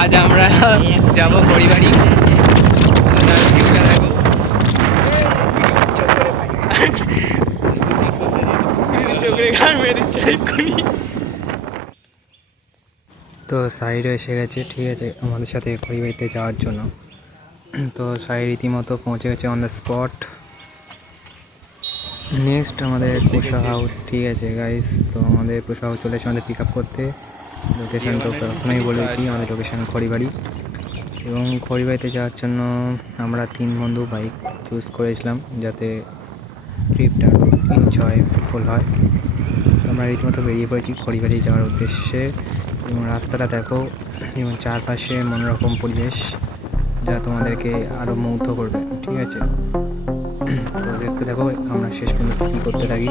আজ আমরা যাব পরিবারই দেখো চোখে ঘাড় মেরে দিচ্ছে এক্ষুনি। তো সাইডে এসে গেছে, ঠিক আছে, আমাদের সাথে পরিবারিতে যাওয়ার জন্য। তো সাইড রীতিমতো পৌঁছে গেছে অন দ্য স্পট। নেক্সট আমাদের পুষা হাউস, ঠিক আছে গাইস। তো আমাদের পুষা হাউস চলে এসে আমাদের পিক আপ করতে। লোকেশান তো প্রথমেই বলেছি, আমাদের লোকেশান খড়িবাড়ি। এবং খড়িবাড়িতে যাওয়ার জন্য আমরা 3 বন্ধু বাইক চুজ করেছিলাম যাতে ট্রিপটা এনজয়ফুল হয়। তো আমরা রীতিমতো বেরিয়ে পড়েছি খড়িবাড়ি যাওয়ার উদ্দেশ্যে। এবং রাস্তাটা দেখো এবং চারপাশে মনোরকম পরিবেশ যা তোমাদেরকে আরও মুগ্ধ করবে, ঠিক আছে। তো দেখতে দেখো আমরা শেষ পর্যন্ত কী করতে থাকি।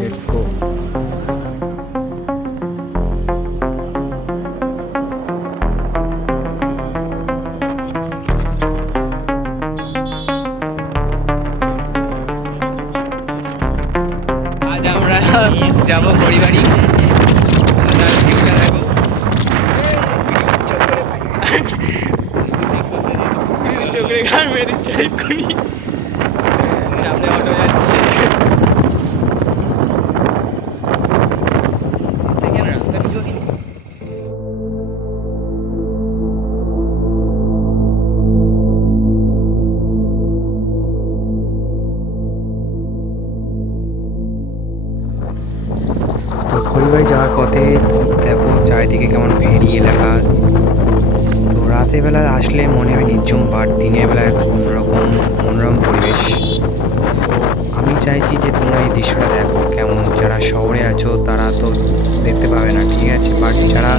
Let's go. আজ আমরা যাব পরিবারই চোখে ঘাড় মেরে দিচ্ছে এক্ষুনি। সামনে অটো যাচ্ছে। তো খড়িবাড়ি যাওয়ার পথে দেখো চারিদিকে কেমন ভেড়ি এলাকা। তো রাতের বেলা আসলে মনে হয় নির্ঝুম, বাট দিনের বেলা এক অন্যরকম মনোরম পরিবেশ। তো আমি চাইছি যে তোমরা এই দৃশ্যটা দেখো কেমন। যারা শহরে আছো তারা তো দেখতে পাবে না, ঠিক আছে, বাট যারা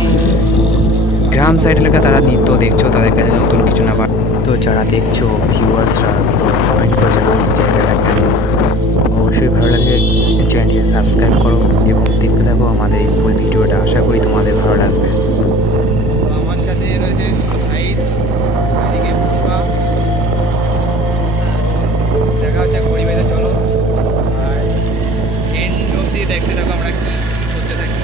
গ্রাম সাইড এলাকা তারা নিত্য দেখছো, তাদের কাছে নতুন কিছু না। বাট তো যারা দেখছো ভিউয়ার্সরা, তো কমেন্ট করে জানাও জায়গাটা কেমন। অবশ্যই ভালো লাগলে চ্যানেলটিকে সাবস্ক্রাইব করো এবং দেখতে থাকো আমাদের এই ফুল ভিডিওটা। আশা করি তোমাদের ভালো লাগবে। আমার সাথে রয়েছে সাইড, এদিকে পুষ্পা। দেখা হচ্ছে পরিবারে, চলো আর এন্ড অবধি দেখতে থাকো আমরা কী করতে থাকি।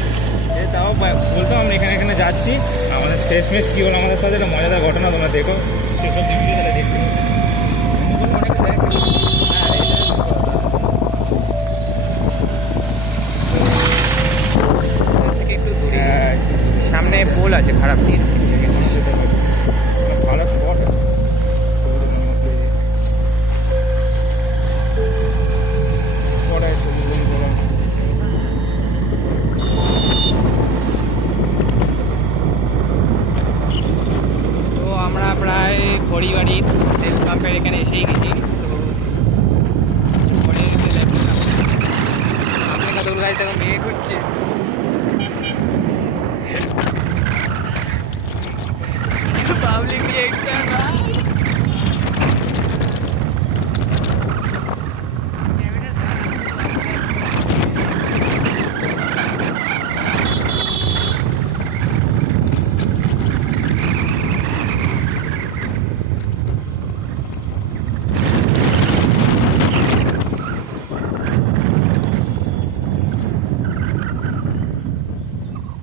তাও বলতাম আমরা এখানে এখানে যাচ্ছি, আমাদের শেষমেশ কী হলো আমাদের সাথে একটা মজাদার ঘটনা তোমরা দেখো, সেসব ভিডিও তাহলে দেখতে। সামনে পোল আছে খারাপ দিন, ভালো স্পট। তো আমরা প্রায় খড়িবাড়ির তেল পাম্পের এখানে এসেই গেছি। তো সামনে কতগুলো গাড়ি তখন মেয়ে ঘুরছে। Public reaction.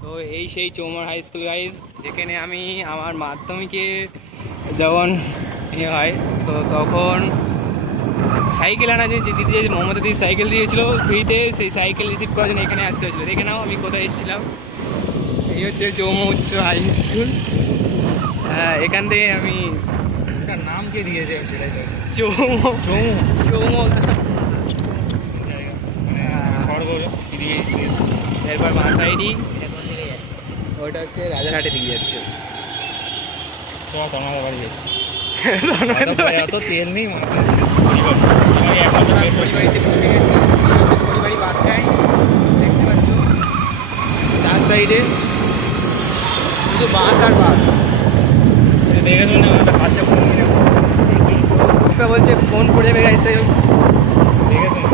তো এই সেই চৌমার হাই স্কুল গাইজ, যেখানে আমি আমার মাধ্যমিকে যখন হয় তো তখন সাইকেল আনা যে দিদি, যে মমতা দিদি সাইকেল দিয়েছিল ফ্রিতে, সেই সাইকেল রিসিভ করার জন্য এখানে আসতে হয়েছিলো। দেখে নাও আমি কোথায় এসেছিলাম। এই হচ্ছে চৌমা উচ্চ হাই স্কুল। হ্যাঁ, এখান থেকে আমি নাম কে দিয়েছে চৌমো চৌমু চৌমো দিয়ে এরপর বাঁ সাইডই ওটা হচ্ছে রাজারহাটে দিকে যাচ্ছে। তোমাদের বাড়ি যাচ্ছে। এত তেল নেই মনে হয়। পরিবাড়িতে পরিবাড়ি বাস স্ট্যান্ড দেখতে পাচ্ছ, চার সাইডে শুধু বাস আর বাস। দেখে শুনে একটা বাচ্চা ফোন নিয়ে পুষ্পা বলছে ফোন করে যাবে গাড়িতে। দেখে শুনে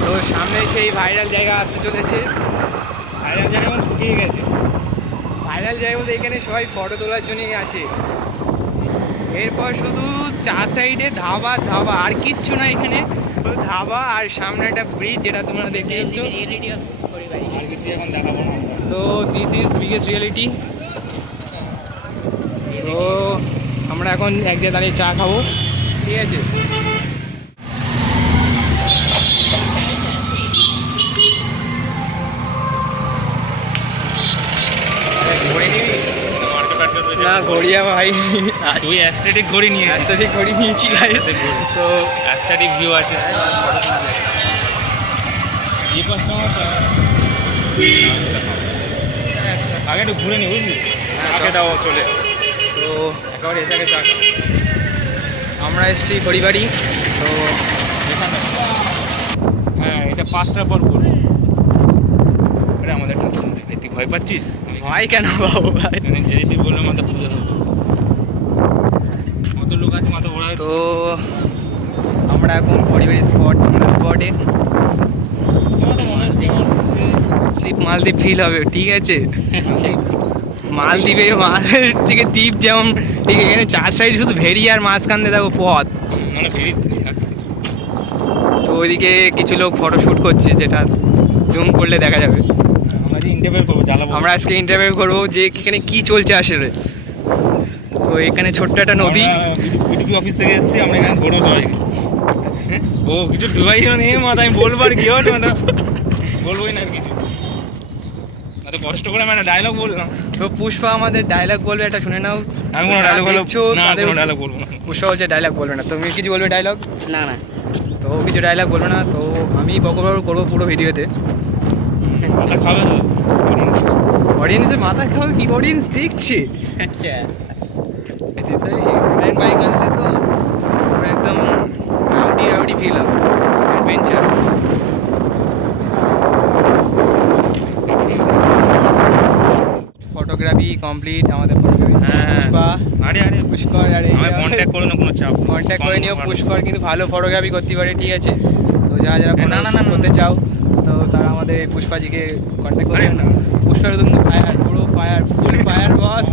তো সামনে সেই ভাইরাল জায়গা আসতে চলেছে। ভাইরাল জায়গা আমার শুকিয়ে গেছে। ভাইরাল জায়গা বলতে এখানে সবাই ফটো তোলার জন্যই আসে। এরপর শুধু চা সাইডে ধাবা ধাবা, আর কিচ্ছু না এখানে, ধাবা আর সামনে একটা ব্রিজ যেটা তোমরা দেখতে পাচ্ছ। আর কিছু এখন দেখাবো না। তো দিস ইজ বিগেস্ট রিয়েলিটি। তো আমরা এখন এক জায়গায় দাঁড়িয়ে চা খাবো, ঠিক আছে? না ঘড়ি ভাই, তুই অ্যাস্থেটিক ঘড়ি নিয়ে অ্যাস্থেটিক ঘড়ি নিয়েছি গাইস। তো অ্যাস্থেটিক ভিউ আছে। আগে একটু ঘুরে নি, বুঝলি? আগে দাও চলে। তো একেবারে এটাকে চা খা। আমরা এসেছি পরিবারই। তো হ্যাঁ, এটা 5টার পর ঘুরবো। এটা আমাদের তুই ভয় পাচ্ছিস? ভাই কেন বাবু ভাই? জেসি বললো মাথা পুজো দেবো, কত লোক আছে মাথা ভরা। তো আমরা এখন পরিবারের স্পটে মালদ্বীপ ফিল হবে, ঠিক আছে? মালদ্বীপে মালের থেকে দ্বীপ যেমন, ঠিক এখানে চার সাইড শুধু ভেরি আর মাঝখান দিয়ে দেখো পথ। মানে ভিড়। তো ওইদিকে কিছু লোক ফটোশ্যুট করছে, যেটা জুম করলে দেখা যাবে। আমরা যে ইন্টারভিউ করবো জ্বালাবো। আমরা আজকে ইন্টারভিউ করবো যে এখানে কি চলছে আসলে। তো এখানে ছোট্ট একটা নদী। বিডিপি অফিস থেকে এসেছি, আমরা এখানে ঘোরো সবাইকে। ও কিছু ডুবাই নেই মাথা, আমি বলবো আর কি হবে মাথা, বলবোই না আর কিছু। এত কষ্ট করে আমি একটা ডায়লগ বললাম। তো পুষ্পা আমাদের ডায়লগ বলবে, এটা শুনে নাও। আমি কোনো ডায়লগ বলবো না, তাদের- কোনো ডায়লগ বলবো না। পুষ্পা বলছে ডায়লগ বলবে না, তুমি কিছু বলবে ডায়লগ? না না, তো ও কিছু ডায়লগ বলবে না, তো আমি বকবক করবো পুরো ভিডিওতে। মাথা খাবে তো অডিয়েন্সের মাথা খাবে কি? অডিয়েন্স দেখছে। আচ্ছা বাইক আনলে তো পুরো একদম রাউডি ফিল হবে, অ্যাডভেঞ্চারস। ফটোগ্রাফি কমপ্লিট আমাদের। পুষ্পা আরে আরে পুষ্কর, আরে আমি কন্ট্যাক্ট করো না, কোনো চাপ। কন্ট্যাক্ট করে নিও। পুষ্কর কিন্তু ভালো ফটোগ্রাফি করতে পারে, ঠিক আছে? তো যারা যারা না, না, না, না। করতে চাও তো তারা আমাদের এই পুষ্পাজিকে কন্ট্যাক্ট করে আরে না। পুষ্পার তো কিন্তু ফায়ার, পুরো ফায়ার, ফুল ফায়ার বস।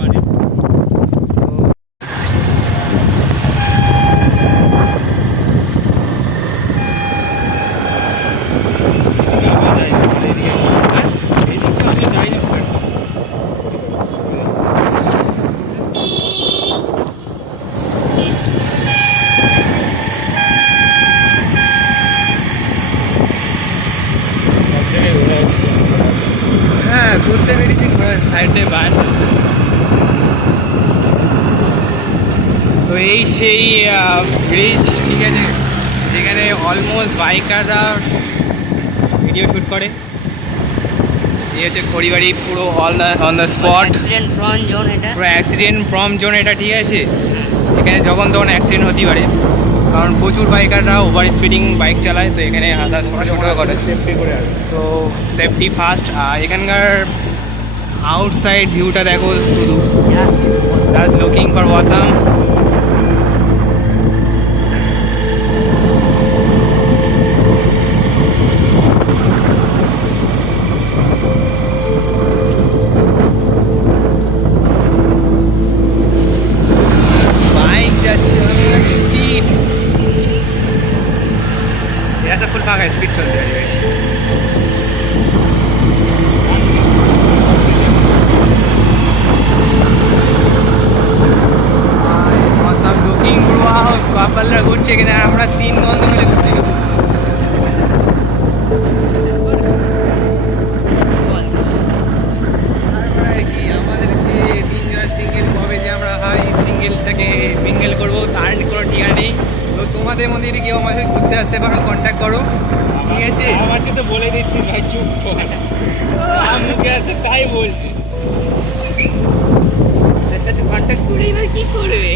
হ্যাঁ ঘুরতে বেরিয়েছি, সাইডে বাস আছে। তো এই সেই ব্রিজ, ঠিক আছে, যেখানে অলমোস্ট বাইকাররা ভিডিও শ্যুট করে। এই হচ্ছে খড়িবাড়ি, পুরো on the spot, accident prawn zone এটা। পুরো অ্যাক্সিডেন্ট ফ্রম জোন এটা, ঠিক আছে? এখানে যখন তখন অ্যাক্সিডেন্ট হতে পারে, কারণ প্রচুর বাইকাররা ওভার স্পিডিং বাইক চালায়। তো এখানে আদার্স ছোটো করে সেফটি করে, তো সেফটি ফার্স্ট। আর এখানকার আউটসাইড ভিউটা দেখো শুধু, just looking for awesome. Bike যাচ্ছে স্পিড, এটা তো ফুল ফাঁকা স্পিড চলতে পারে বেশি। সব লুকিং কাপালরা ঘুরছে, কিনা আমরা 3 বন্ধু মিলে ঘুরছি। আর কি আমাদের যে 3 জনের সিঙ্গেল হবে, যে আমরা হাই সিঙ্গেল থেকে মিঙ্গেল করবো, তার কোনো ঠিকানা নেই। তো তোমাদের মধ্যে যদি কেউ আমাদের ঘুরতে আসতে পারো, কন্ট্যাক্ট করো, ঠিক আছে? আমার তো বলে দিচ্ছি ভাই, চুপ কর। মুখে আছে তাই বলছি। তার সাথে কন্ট্যাক্ট করে এবার কি করবে?